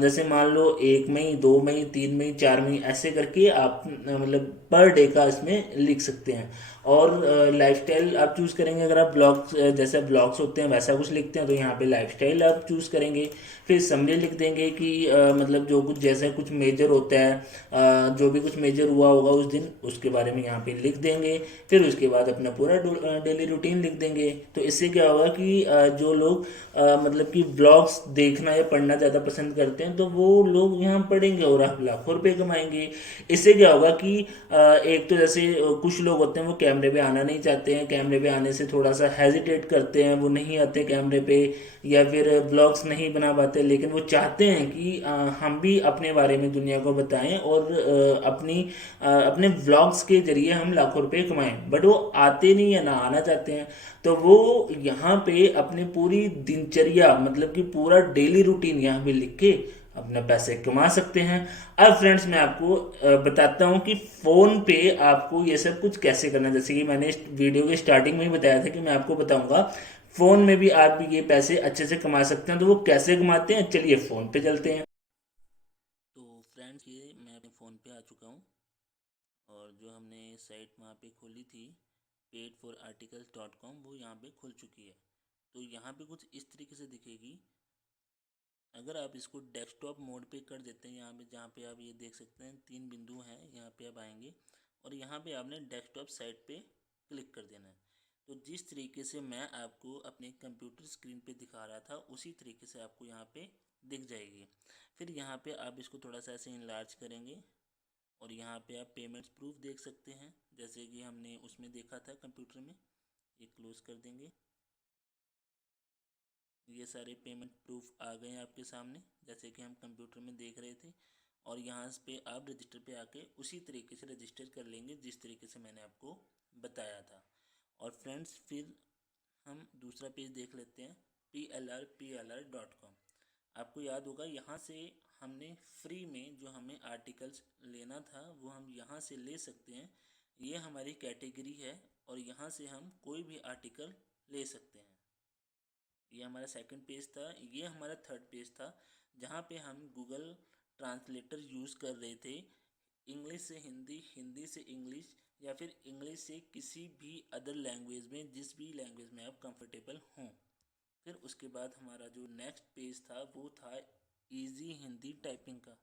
जैसे मान लो 1 मई, 2 मई, 3 मई, 4 मई, ऐसे करके आप मतलब पर डे का इसमें लिख सकते हैं। और लाइफस्टाइल आप चूज़ करेंगे। अगर आप ब्लॉग्स, जैसे ब्लॉग्स होते हैं वैसा कुछ लिखते हैं तो यहाँ पे लाइफस्टाइल आप चूज़ करेंगे। फिर समरी लिख देंगे कि मतलब जो कुछ जैसे कुछ मेजर होता है, जो भी कुछ मेजर हुआ होगा उस दिन, उसके बारे में यहाँ पे लिख देंगे। फिर उसके बाद अपना पूरा डेली रूटीन लिख देंगे। तो इससे क्या होगा कि जो लोग मतलब कि ब्लॉग्स देखना या पढ़ना ज़्यादा पसंद करते हैं तो वो लोग यहाँ पढ़ेंगे और आप लाखों रुपए कमाएंगे। इससे क्या होगा कि एक तो जैसे कुछ लोग होते हैं वो कैमरे पे आना नहीं चाहते हैं, कैमरे पे आने से थोड़ा सा हेजिटेट करते हैं, वो नहीं आते कैमरे पे, या फिर ब्लॉग्स नहीं बना पाते। लेकिन वो चाहते हैं कि हम भी अपने बारे में दुनिया को बताएं और अपने व्लॉग्स के जरिए हम लाखों रुपए कमाएं, बट वो आते नहीं है, ना आना चाहते हैं। तो वो यहाँ पे अपनी पूरी दिनचर्या, मतलब कि पूरा डेली रूटीन यहाँ पे लिख के अपना पैसे कमा सकते हैं। अब फ्रेंड्स, मैं आपको बताता हूँ कि फ़ोन पे आपको ये सब कुछ कैसे करना है। जैसे कि मैंने इस वीडियो के स्टार्टिंग में ही बताया था कि मैं आपको बताऊंगा फ़ोन में भी आप ये पैसे अच्छे से कमा सकते हैं। तो वो कैसे कमाते हैं, चलिए फ़ोन पे चलते हैं। तो फ्रेंड्स, ये मैं अपने फ़ोन पे आ चुका हूँ और जो हमने साइट वहाँ पे खोली थी paidforarticles.com, वो यहाँ पे खुल चुकी है। तो यहाँ पे कुछ इस तरीके से दिखेगी। अगर आप इसको डेस्कटॉप मोड पे कर देते हैं, यहाँ पे जहाँ पे आप ये देख सकते हैं 3 बिंदु हैं, यहाँ पे आप आएंगे और यहाँ पे आपने डेस्कटॉप साइट पे क्लिक कर देना है। तो जिस तरीके से मैं आपको अपने कंप्यूटर स्क्रीन पे दिखा रहा था उसी तरीके से आपको यहाँ पे दिख जाएगी। फिर यहाँ पे आप इसको थोड़ा सा ऐसे इनलार्ज करेंगे और यहाँ पे आप पेमेंट्स प्रूफ देख सकते हैं, जैसे कि हमने उसमें देखा था कंप्यूटर में। ये क्लोज कर देंगे। ये सारे पेमेंट प्रूफ आ गए हैं आपके सामने, जैसे कि हम कंप्यूटर में देख रहे थे। और यहाँ पे आप रजिस्टर पे आके उसी तरीके से रजिस्टर कर लेंगे जिस तरीके से मैंने आपको बताया था। और फ्रेंड्स फिर हम दूसरा पेज देख लेते हैं, PLR.com। आपको याद होगा यहाँ से हमने फ्री में जो हमें आर्टिकल्स लेना था वो हम यहाँ से ले सकते हैं। ये हमारी कैटेगरी है और यहाँ से हम कोई भी आर्टिकल ले सकते हैं। ये हमारा सेकंड पेज था। ये हमारा थर्ड पेज था जहाँ पे हम गूगल ट्रांसलेटर यूज़ कर रहे थे, इंग्लिश से हिंदी, हिंदी से इंग्लिश, या फिर इंग्लिश से किसी भी अदर लैंग्वेज में, जिस भी लैंग्वेज में आप कंफर्टेबल हों। फिर उसके बाद हमारा जो नेक्स्ट पेज था वो था इजी हिंदी टाइपिंग का।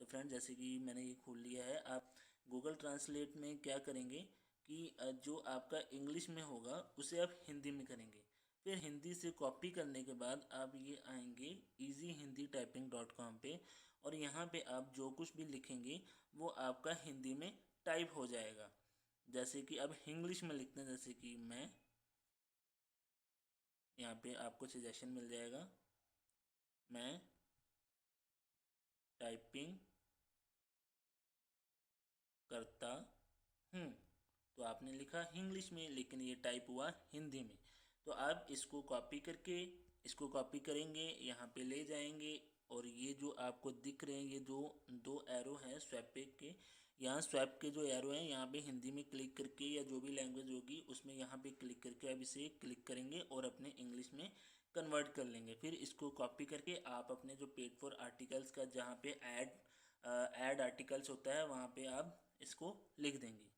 तो फ्रेंड जैसे कि मैंने ये खोल लिया है, आप गूगल ट्रांसलेट में क्या करेंगे कि जो आपका इंग्लिश में होगा उसे आप हिंदी में करेंगे। फिर हिंदी से कॉपी करने के बाद आप ये आएंगे easyhindityping.com पे, और यहाँ पे आप जो कुछ भी लिखेंगे वो आपका हिंदी में टाइप हो जाएगा। जैसे कि अब इंग्लिश में लिखते हैं, जैसे कि मैं, यहाँ पे आपको सजेशन मिल जाएगा, मैं टाइपिंग करता हूँ। तो आपने लिखा इंग्लिश में लेकिन ये टाइप हुआ हिंदी में। तो आप इसको कॉपी करेंगे, यहाँ पे ले जाएंगे, और ये जो आपको दिख रहे हैं ये जो दो एरो हैं स्वैप के, यहाँ स्वैप के जो एरो हैं यहाँ पे हिंदी में क्लिक करके या जो भी लैंग्वेज होगी उसमें यहाँ पे क्लिक करके आप इसे क्लिक करेंगे और अपने इंग्लिश में कन्वर्ट कर लेंगे। फिर इसको कॉपी करके आप अपने जो पेड फॉर आर्टिकल्स का जहाँ पे ऐड आर्टिकल्स होता है वहाँ पे आप इसको लिख देंगे।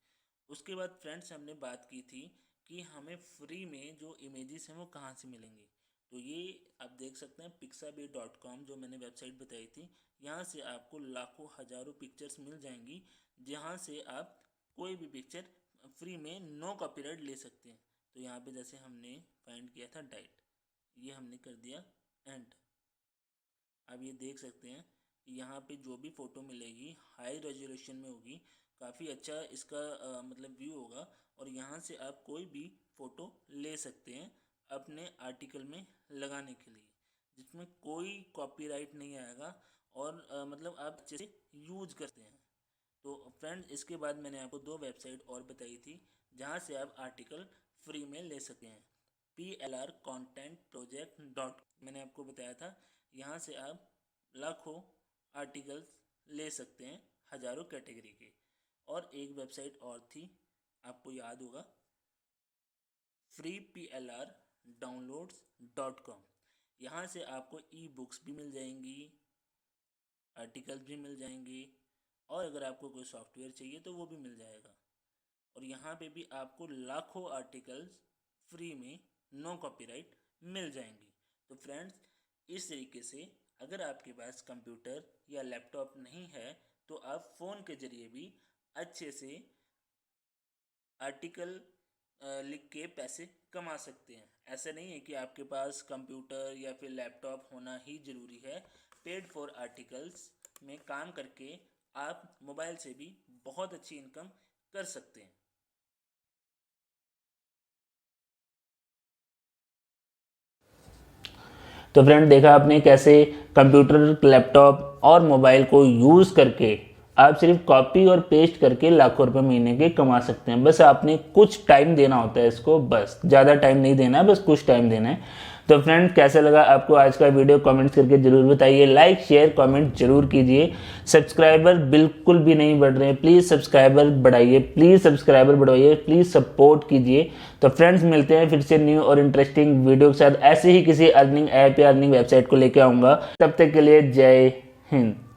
उसके बाद फ्रेंड्स हमने बात की थी कि हमें फ्री में जो इमेजेस हैं वो कहाँ से मिलेंगे। तो ये आप देख सकते हैं pixabay.com जो मैंने वेबसाइट बताई थी, यहाँ से आपको लाखों हज़ारों पिक्चर्स मिल जाएंगी, जहाँ से आप कोई भी पिक्चर फ्री में नो कॉपीराइट ले सकते हैं। तो यहाँ पे जैसे हमने फाइंड किया था डाइट, ये हमने कर दिया एंड। अब ये देख सकते हैं यहाँ पे जो भी फ़ोटो मिलेगी हाई रेजोल्यूशन में होगी, काफ़ी अच्छा इसका मतलब व्यू होगा, और यहाँ से आप कोई भी फ़ोटो ले सकते हैं अपने आर्टिकल में लगाने के लिए, जिसमें कोई कॉपीराइट नहीं आएगा और मतलब आप अच्छे से यूज करते हैं। तो फ्रेंड्स इसके बाद मैंने आपको दो वेबसाइट और बताई थी जहाँ से आप आर्टिकल फ्री में ले सकते हैं। PLRcontentproject. मैंने आपको बताया था, यहाँ से आप लाखों आर्टिकल्स ले सकते हैं हज़ारों कैटेगरी के। और एक वेबसाइट और थी, आपको याद होगा, freeplrdownloads.com। यहाँ से आपको ई बुक्स भी मिल जाएंगी, आर्टिकल्स भी मिल जाएंगे, और अगर आपको कोई सॉफ्टवेयर चाहिए तो वो भी मिल जाएगा। और यहाँ पे भी आपको लाखों आर्टिकल्स फ्री में नो कॉपीराइट मिल जाएंगी। तो फ्रेंड्स इस तरीके से अगर आपके पास कंप्यूटर या लैपटॉप नहीं है तो आप फ़ोन के ज़रिए भी अच्छे से आर्टिकल लिख के पैसे कमा सकते हैं। ऐसा नहीं है कि आपके पास कंप्यूटर या फिर लैपटॉप होना ही ज़रूरी है। पेड फॉर आर्टिकल्स में काम करके आप मोबाइल से भी बहुत अच्छी इनकम कर सकते हैं। तो फ्रेंड देखा आपने कैसे कंप्यूटर, लैपटॉप और मोबाइल को यूज़ करके आप सिर्फ कॉपी और पेस्ट करके लाखों रुपए महीने के कमा सकते हैं। बस आपने कुछ टाइम देना होता है इसको, बस ज़्यादा टाइम नहीं देना है, बस कुछ टाइम देना है। तो फ्रेंड कैसा लगा आपको आज का वीडियो कमेंट्स करके जरूर बताइए। लाइक शेयर कमेंट जरूर कीजिए। सब्सक्राइबर बिल्कुल भी नहीं बढ़ रहे हैं, प्लीज़ सब्सक्राइबर बढ़ाइए, प्लीज़ सब्सक्राइबर बढ़ाइए, प्लीज़ सपोर्ट कीजिए। तो फ्रेंड्स मिलते हैं फिर से न्यू और इंटरेस्टिंग वीडियो के साथ। ऐसे ही किसी अर्निंग ऐप या अर्निंग वेबसाइट को लेकर आऊँगा। तब तक के लिए जय हिंद।